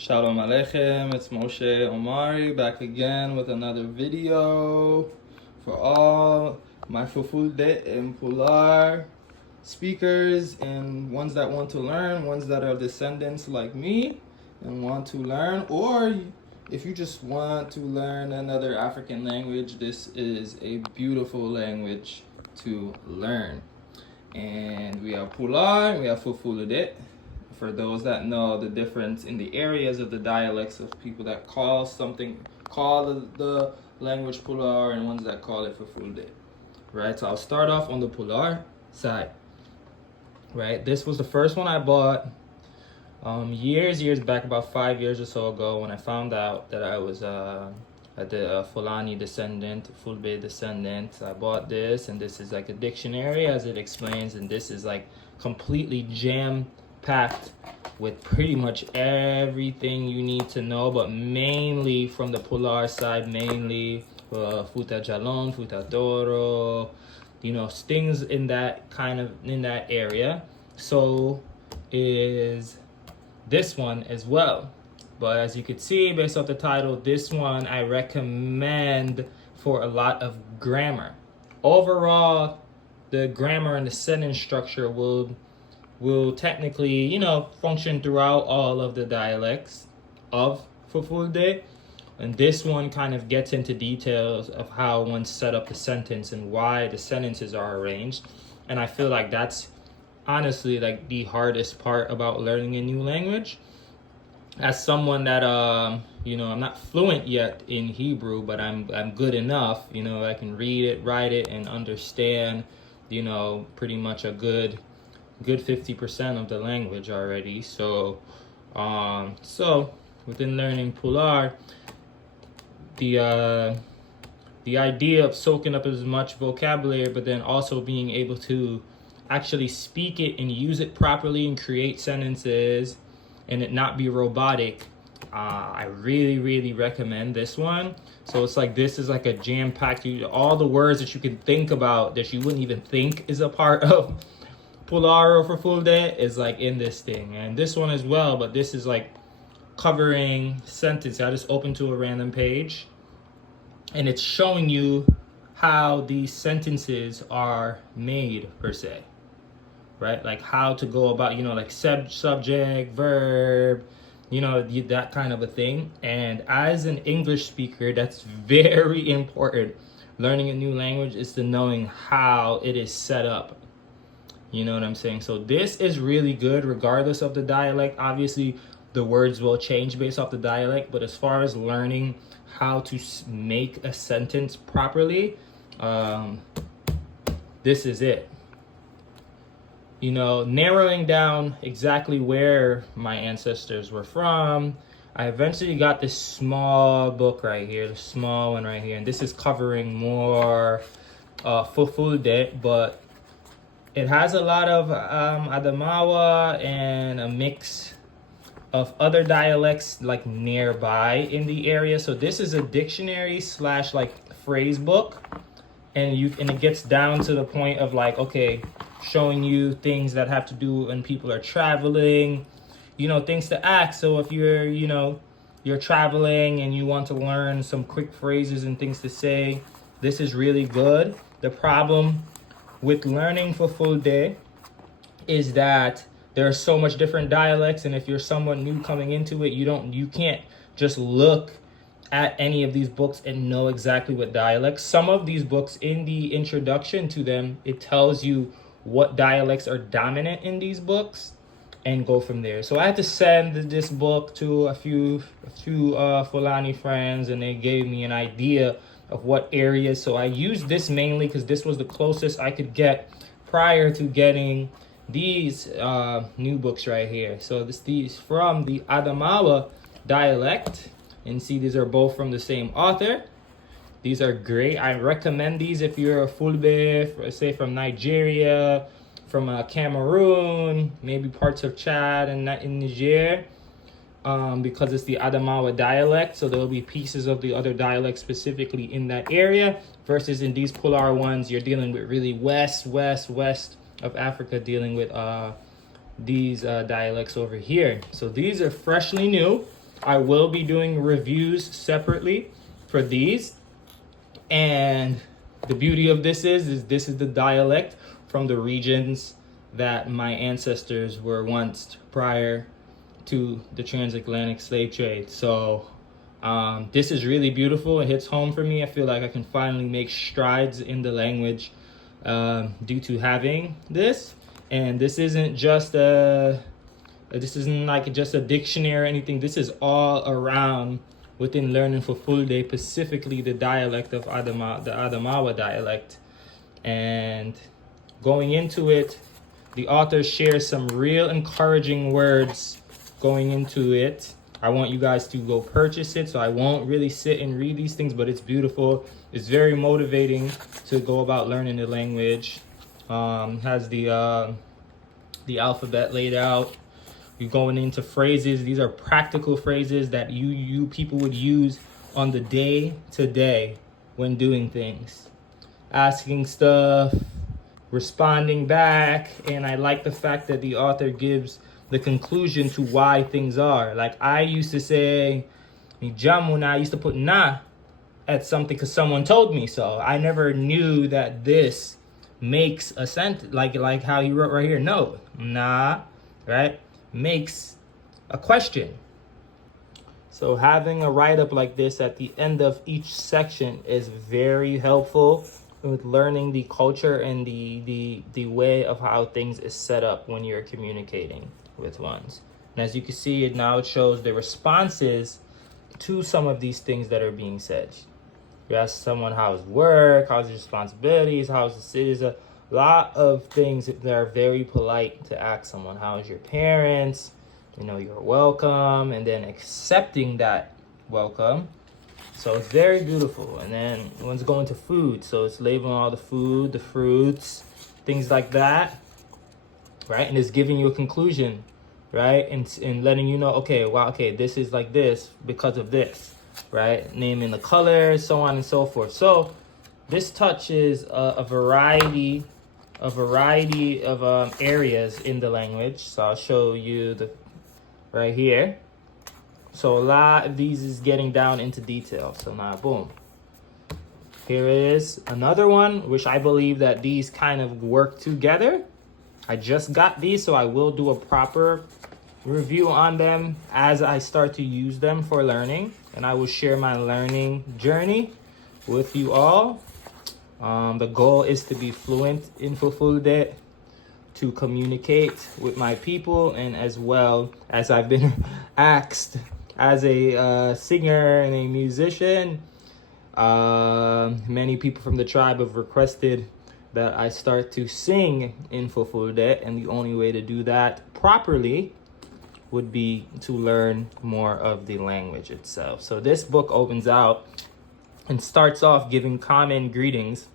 Shalom Aleichem, it's Moshe Omarie back again with another video for all my Fulfulde and Pulaar speakers and ones that want to learn, ones that are descendants like me and want to learn, or if you just want to learn another African language, this is a beautiful language to learn. And we have Pulaar and we have Fulfulde. For those that know the difference in the areas of the dialects of people that call the language Pulaar and ones that call it Fulfulde. Right, so I'll start off on the Pulaar side. Right, this was the first one I bought years back, about 5 years or so ago, when I found out that I was the Fulani Descendant, Fulbe Descendant. I bought this, and this is like a dictionary, as it explains, and this is like completely jam-packed with pretty much everything you need to know, but mainly from the Pulaar side, mainly Futa Jalon, Futa Toro, things in that area. So is this one as well. But as you can see, based off the title, this one I recommend for a lot of grammar. Overall, the grammar and the sentence structure will technically, function throughout all of the dialects of Fulfulde. And this one kind of gets into details of how one set up the sentence and why the sentences are arranged. And I feel like that's honestly like the hardest part about learning a new language. As someone that I'm not fluent yet in Hebrew, but I'm good enough, I can read it, write it, and understand, pretty much a good 50% of the language already. So within learning Pulaar, the idea of soaking up as much vocabulary, but then also being able to actually speak it and use it properly and create sentences and it not be robotic, I really recommend this one. So it's like, this is like a jam-packed, all the words that you can think about that you wouldn't even think is a part of Pulaar or Fulfulde is like in this thing. And this one as well, but this is like covering sentence. I just opened to a random page and it's showing you how these sentences are made per se, right? Like how to go about, like subject, verb, that kind of a thing. And as an English speaker, that's very important. Learning a new language is to knowing how it is set up. You know what I'm saying? So this is really good regardless of the dialect. Obviously, the words will change based off the dialect, but as far as learning how to make a sentence properly, this is it. Narrowing down exactly where my ancestors were from, I eventually got this small book right here, the small one right here, and this is covering more Fulfulde, but it has a lot of Adamawa and a mix of other dialects like nearby in the area. So this is a dictionary / like phrase book, and it gets down to the point of like, okay, showing you things that have to do when people are traveling, things to ask. So if you're traveling and you want to learn some quick phrases and things to say, this is really good. The problem with learning Fulfulde is that there are so much different dialects, and if you're someone new coming into it, you can't just look at any of these books and know exactly what dialects. Some of these books, in the introduction to them, it tells you what dialects are dominant in these books and go from there. So I had to send this book to a few Fulani friends, and they gave me an idea of what areas. So I used this mainly because this was the closest I could get prior to getting these new books right here. So these from the Adamawa dialect, and see these are both from the same author. These are great. I recommend these if you're a Fulbe, say from Nigeria, from Cameroon, maybe parts of Chad and in Niger, because it's the Adamawa dialect. So there will be pieces of the other dialects specifically in that area, versus in these Pulaar ones, you're dealing with really west of Africa, dealing with these dialects over here. So these are freshly new. I will be doing reviews separately for these. And the beauty of this is this is the dialect from the regions that my ancestors were once prior to the transatlantic slave trade. So this is really beautiful. It hits home for me. I feel like I can finally make strides in the language due to having this. And this isn't just this isn't like just a dictionary or anything. This is all around within learning Fulfulde, specifically the dialect of the Adamawa dialect. And going into it, the author shares some real encouraging words going into it. I want you guys to go purchase it, so I won't really sit and read these things, but it's beautiful. It's very motivating to go about learning the language. Has the alphabet laid out. You're going into phrases. These are practical phrases that you people would use on the day to day when doing things. Asking stuff, responding back, and I like the fact that the author gives the conclusion to why things are. Like I used to say, Jamuna, I used to put na at something because someone told me so. I never knew that this makes a sentence, like how he wrote right here. No, na, right, makes a question. So having a write-up like this at the end of each section is very helpful with learning the culture and the way of how things is set up when you're communicating with ones. And as you can see, it now shows the responses to some of these things that are being said. You ask someone how's work, how's your responsibilities, how's the city. There's a lot of things that are very polite to ask someone. How's your parents? You're welcome, and then accepting that welcome. So it's very beautiful. And then one's going to food, so it's labeling all the food, the fruits, things like that, right? And it's giving you a conclusion, right? And letting you know, okay, this is like this because of this, right? Naming the colors, so on and so forth. So this touches a variety of areas in the language. So I'll show you the right here. So a lot of these is getting down into detail. So now, boom. Here is another one, which I believe that these kind of work together. I just got these, so I will do a proper review on them as I start to use them for learning. And I will share my learning journey with you all. The goal is to be fluent in Fulfulde, to communicate with my people, and as well as I've been asked as a singer and a musician, many people from the tribe have requested that I start to sing in Fulfulde, and the only way to do that properly would be to learn more of the language itself. So this book opens out and starts off giving common greetings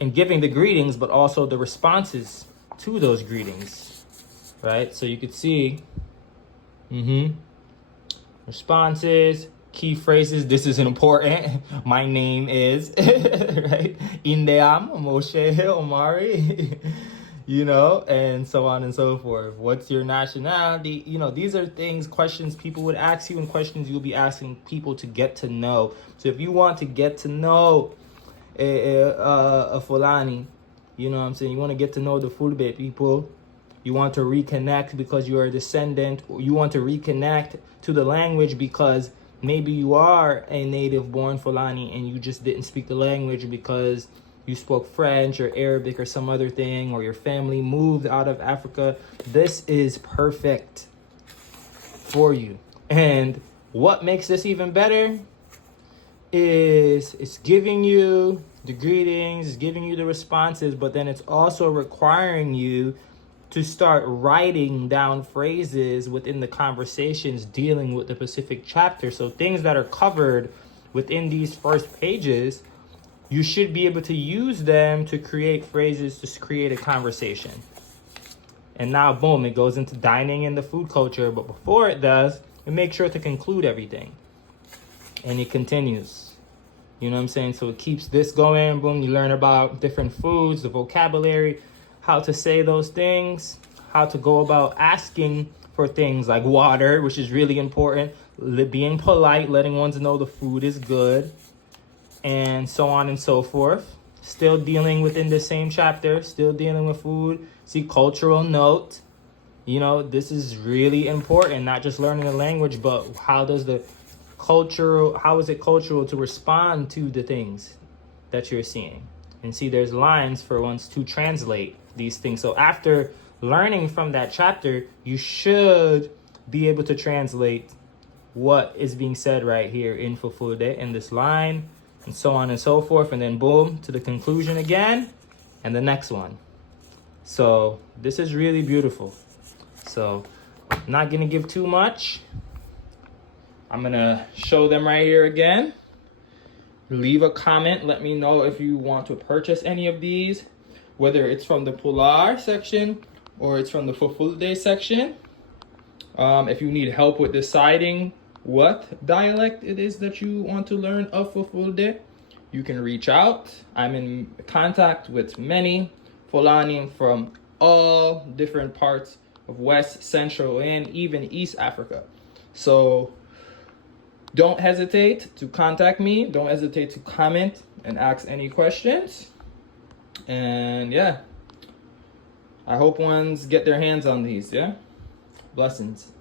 and giving the greetings, but also the responses to those greetings, right? So you could see responses, key phrases. This is important. My name is, right? Indeam, Moshe, Omarie, and so on and so forth. What's your nationality? These are things, questions people would ask you, and questions you'll be asking people to get to know. So if you want to get to know a Fulani, you want to get to know the Fulbe people, you want to reconnect because you are a descendant, or you want to reconnect to the language because maybe you are a native born Fulani and you just didn't speak the language because you spoke French or Arabic or some other thing, or your family moved out of Africa. This is perfect for you. And what makes this even better is it's giving you the greetings, it's giving you the responses, but then it's also requiring you to start writing down phrases within the conversations dealing with the specific chapter. So things that are covered within these first pages, you should be able to use them to create phrases to create a conversation. And now, boom, it goes into dining and the food culture. But before it does, it makes sure to conclude everything. And it continues. So it keeps this going. Boom, you learn about different foods, the vocabulary, how to say those things, how to go about asking for things like water, which is really important, being polite, letting ones know the food is good, and so on and so forth. Still dealing within the same chapter, still dealing with food. See, cultural note. You know, this is really important, not just learning the language, but how is it cultural to respond to the things that you're seeing? And see, there's lines for ones to translate these things. So after learning from that chapter, you should be able to translate what is being said right here in Fulfulde in this line, and so on and so forth. And then boom, to the conclusion again, and the next one. So this is really beautiful. So I'm not gonna give too much. I'm gonna show them right here again. Leave a comment, let me know if you want to purchase any of these, whether it's from the Pulaar section or it's from the Fulfulde section. If you need help with deciding what dialect it is that you want to learn of Fulfulde, you can reach out. I'm in contact with many Fulani from all different parts of West, Central, and even East Africa. So don't hesitate to contact me. Don't hesitate to comment and ask any questions. And yeah, I hope ones get their hands on these, yeah? Blessings.